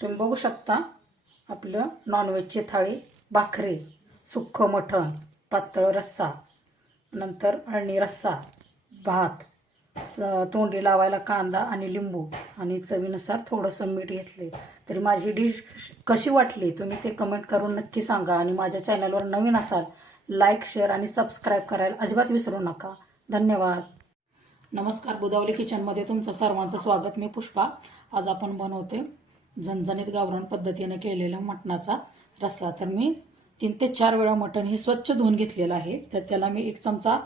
तुम्ही बघू शकता आपलं नॉनव्हेजची थाळी, भाकरी, सुक्खं मटण, पातळ रस्सा, नंतर अळणी रस्सा, भात, तोंडी लावायला कांदा आणि लिंबू आणि चवीनुसार थोडंसं मीठ घेतले. तरी माझी डिश कशी वाटली तुम्ही ते कमेंट करून नक्की सांगा. आणि माझ्या चॅनलवर नवीन असाल लाईक, शेअर आणि सबस्क्राईब करायला अजिबात विसरू नका. धन्यवाद. नमस्कार, बुधावली किचनमध्ये तुमचं सर्वांचं स्वागत. मी पुष्पा. आज आपण बनवते झणझणीत गावरान पद्धतीने केलेला मटणाचा रस्सा. तर मी 3 ते 4 वेळा मटण हे स्वच्छ धुवून घेतलेलं आहे. तर त्याला मी 1 चमचा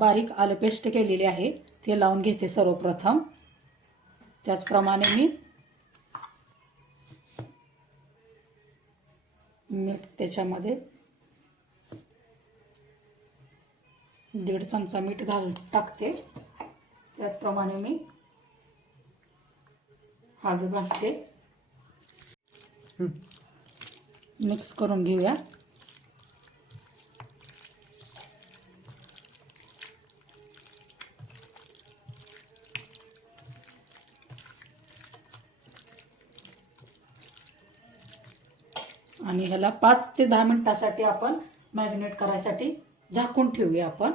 बारीक आलं पेस्ट केलेली आहे, ते लावून घेते सर्वप्रथम. त्याचप्रमाणे मी त्याच्यामध्ये 1.5 चमचा मीठ टाकते. त्याचप्रमाणे मी हळद घालते. मिक्स करून घेऊया. आणि ह्याला 5 ते 10 मिनिटासाठी आपण मॅरिनेट करायसाठी झाकून ठेवूया. आपण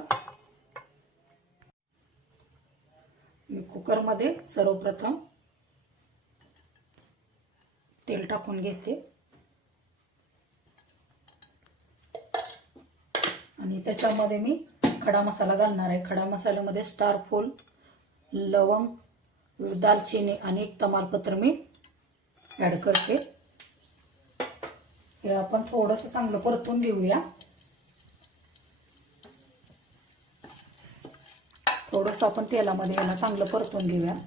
मी कुकरमध्ये सर्वप्रथम तेल टाकून घेते आणि त्याच्यामध्ये मी खडा मसाला घालणार आहे. खडा मसाल्यामध्ये स्टार फूल, लवंग, दालचिनी आणि 1 तमालपत्र मी ॲड करते. हे आपण थोडंसं चांगलं परतून घेऊया. थोडंसं आपण तेलामध्ये याला चांगलं परतून घेऊया.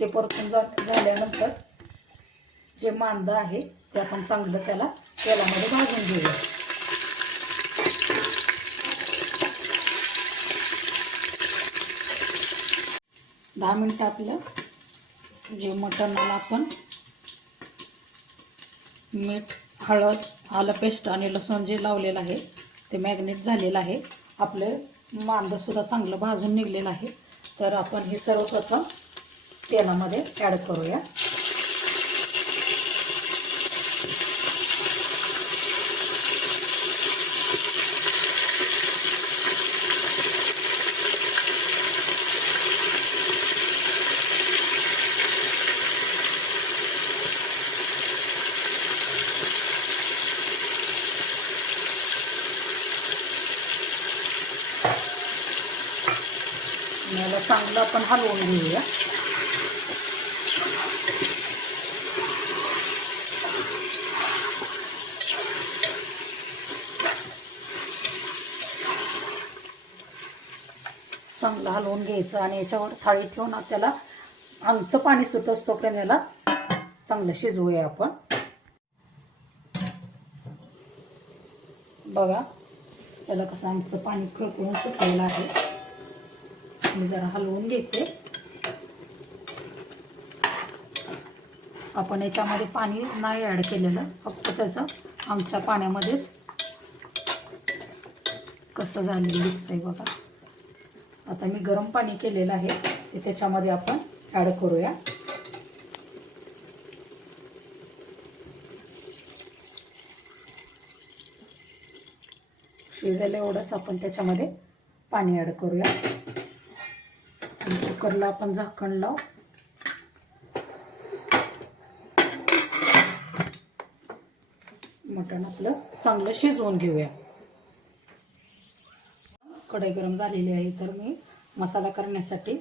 ते परतून झाल्यानंतर जे मांदा आहे ते आपण चांगलं त्याला तेलामध्ये भाजून घेऊया. दहा मिनिटं आपलं जे मटणाला आपण मीठ, हळद, आलं पेस्ट आणि लसूण जे लावलेलं आहे ते मॅरिनेट झालेलं आहे. आपलं मांदंसुद्धा चांगलं भाजून निघलेलं आहे. तर आपण हे सर्वप्रथम तेलामध्ये ॲड करूया. याला चांगलं आपण हलवून घेऊया. चांगलं हलवून घ्यायचं आणि याच्यावर थाळी ठेवून त्याला अंगचं पाणी सुटत तोपर्यंत याला चांगलं शिजवूया आपण. बघा त्याला कसं अंगचं पाणी खळखळून सुटलेलं आहे. मी जरा हलवून घेते. आपण याच्यामध्ये पाणी नाही ॲड केलेलं, फक्त त्याचं आमच्या पाण्यामध्येच कसं झालेलं दिसतंय बघा. आता मी गरम पाणी केलेलं आहे ते त्याच्यामध्ये आपण ॲड करूया. शिजायला एवढंच आपण त्याच्यामध्ये पाणी ॲड करूया. कुकरला आपण झाकण लावू. मटण आपलं चांगलं शिजवून घेऊया. कढई गरम झालेली आहे. तर मी मसाला करण्यासाठी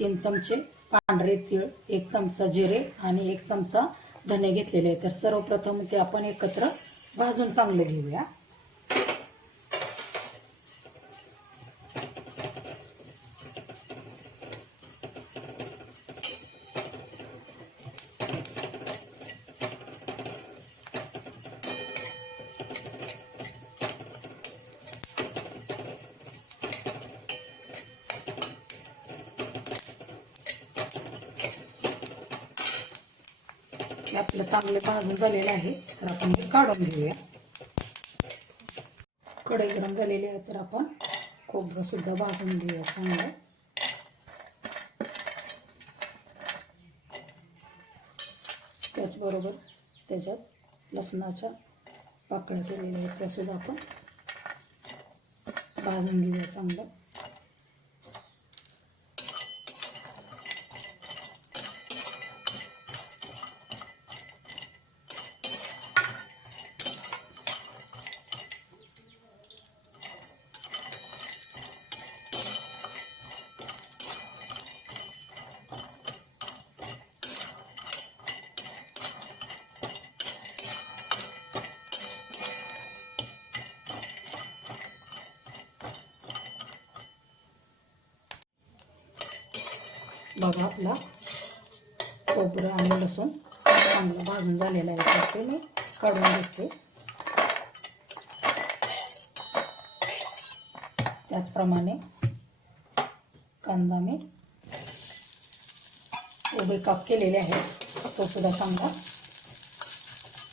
3 चमचे पांढरे तीळ, 1 चमचा जिरे आणि 1 चमचा धने घेतलेले आहे. तर सर्वप्रथम ते आपण एकत्र भाजून चांगलं घेऊया. हे आपलं चांगले भाजून झालेलं आहे. तर आपण हे काढून घेऊया. कढई गरम झालेली आहे. तर आपण खोबरं सुद्धा भाजून घेऊया चांगलं. त्याचबरोबर त्याच्यात लसणाच्या पाकळ्या केलेल्या आहेत त्यासुद्धा आपण भाजून घेऊया चांगलं. बघा आपला खोबरं आणि लसूण चांगलं भाजून झालेलं आहे, तर ते मी काढून घेते. त्याचप्रमाणे कांदा मी उभे काप केलेले आहेत, तो सुद्धा चांगला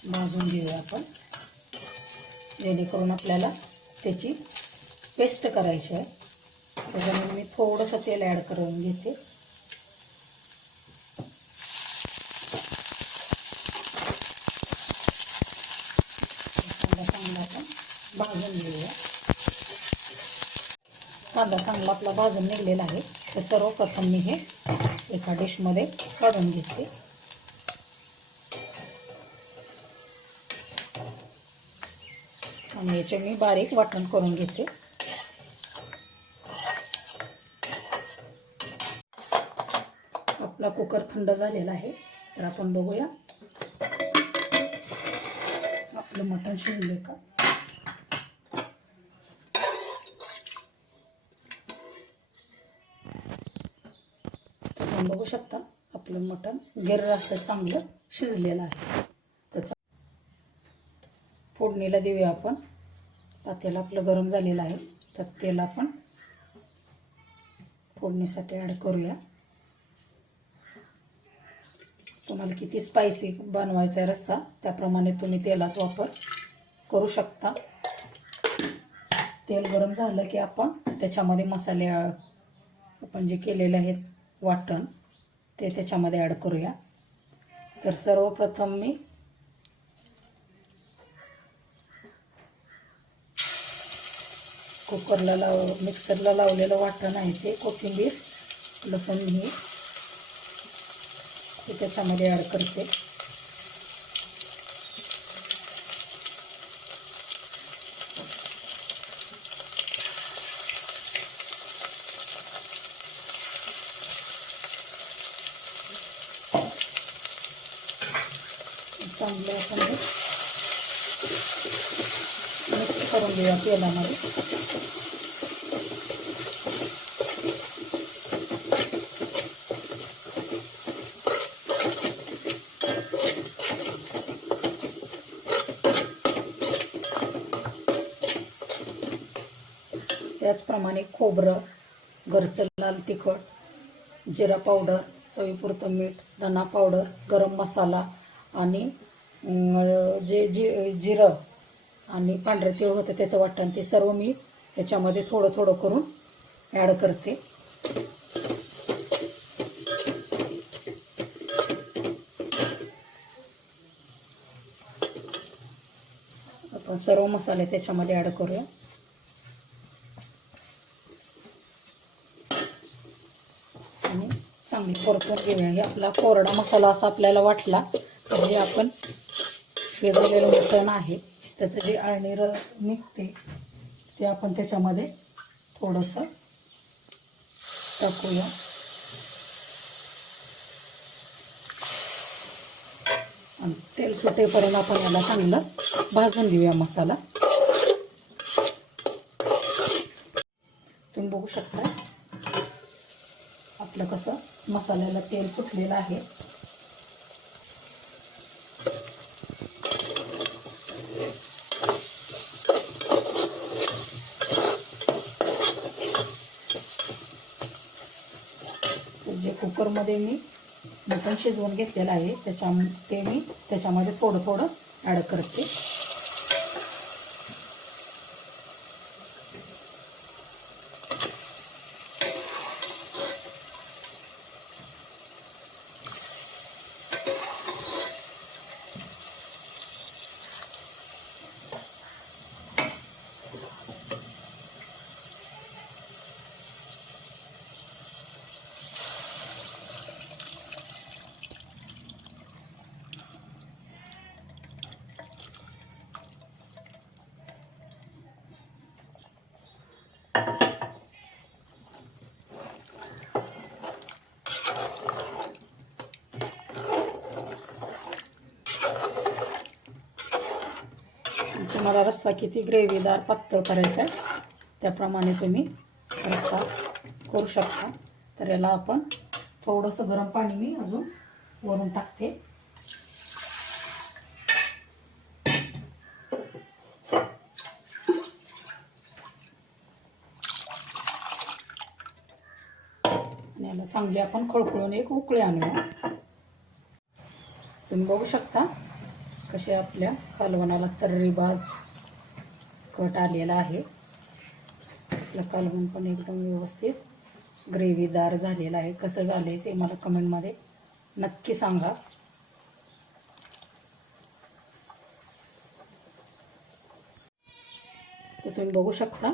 भाजून घेऊया आपण, जेणेकरून आपल्याला त्याची पेस्ट करायची आहे. त्याच्यामुळे मी थोडंसं तेल ॲड करून घेते. चांगला आपण भाजून घेऊया. कांदा चांगला आपला भाजून निघलेला आहे, तर सर्वप्रथम मी हे एका डिशमध्ये काढून घेते. आणि याचे मी बारीक वाटण करून घेते. आपला कुकर थंड झालेला आहे, तर आपण बघूया आपलं मटण शिजले का. आपण बघू शकता आपलं मटण गिर्र असं चांगलं शिजलेलं आहे. त्याचा फोडणीला देऊया आपण. पातेलं आपलं गरम झालेलं आहे, तर तेल आपण फोडणीसाठी ॲड करूया. तुम्हाला किती स्पायसी बनवायचा आहे रस्सा, त्याप्रमाणे तुम्ही तेलाचा वापर करू शकता. तेल गरम झालं की आपण त्याच्यामध्ये मसाले आपण जे केलेले आहेत वाटण ते त्याच्यामध्ये ॲड करूया. तर सर्वप्रथम मी कुकरला मिक्सरला लावलेलं वाटण आहे ते कोथिंबीर लसूण हे त्याच्यामध्ये ॲड करते. चांगलं आपण मिक्स करून घेऊया तेलामध्ये. त्याचप्रमाणे खोबरं, घरचं लाल तिखट, जिरा पावडर, चवीपुरतं मीठ, धना पावडर, गरम मसाला आणि जिरं आणि पांढरं तीळ होतं त्याचं वाटण, ते सर्व मी त्याच्यामध्ये थोडं थोडं करून ॲड करते. आपण सर्व मसाले त्याच्यामध्ये ॲड करूया. आणि चांगली परतून घेऊया. हे आपला कोरडा मसाला असा आपल्याला वाटला तर जे आपण शिजवलेलं मटण आहे त्याचं जे अळणी निघते ते आपण त्याच्यामध्ये थोडंसं टाकूया. आणि तेल सुटेपर्यंत आपण याला चांगलं भाजून घेऊया मसाला. तुम्ही बघू शकता आपलं कसं मसाल्याला तेल सुटलेलं आहे. जे कुकरमध्ये मी मटण शिजवून घेतलेलं आहे ते मी त्याच्यामध्ये थोडं थोडं ॲड करते. तुम्हाला रस्सा किती ग्रेव्हीदार पातळ करायचा आहे त्याप्रमाणे तुम्ही रस्सा करू शकता. तर याला आपण थोडंसं गरम पाणी मी अजून वरून टाकते. आणि याला चांगली आपण खळखळून एक उकळी आणूया. तुम्ही बघू शकता कसे आपल्या कालवणाला तर्रीबाज कट आलेला आहे. आपलं कालवण पण एकदम व्यवस्थित ग्रेव्हीदार झालेलं आहे. कसं झालं आहे ते मला कमेंटमध्ये नक्की सांगा. तर तुम्ही बघू शकता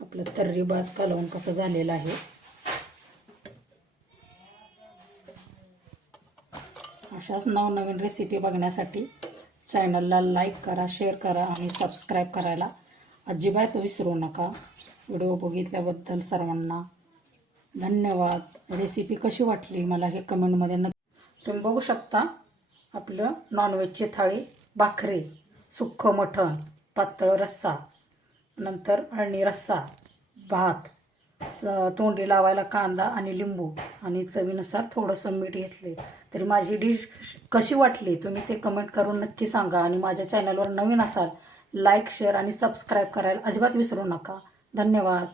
आपलं तर्रीबाज कालवण कसं झालेलं आहे. अशाच नवनवीन रेसिपी बघण्यासाठी चॅनलला लाईक करा, शेअर करा आणि सबस्क्राईब करायला अजिबात विसरू नका. व्हिडिओ बघितल्याबद्दल सर्वांना धन्यवाद. रेसिपी कशी वाटली मला हे कमेंटमध्ये नक्की. तुम्ही बघू शकता आपलं नॉनव्हेजची थाळी, भाकरी, सुक्खं मटण, पातळ रस्सा, नंतर अळणी रस्सा, भात, तोंडी लावायला कांदा आणि लिंबू आणि चवीनुसार थोडंसं मीठ घेतले. तरी माझी डिश कशी वाटली तुम्ही ते कमेंट करून नक्की सांगा. आणि माझ्या चॅनलवर नवीन असाल लाईक, शेअर आणि सबस्क्राईब करायला अजिबात विसरू नका. धन्यवाद.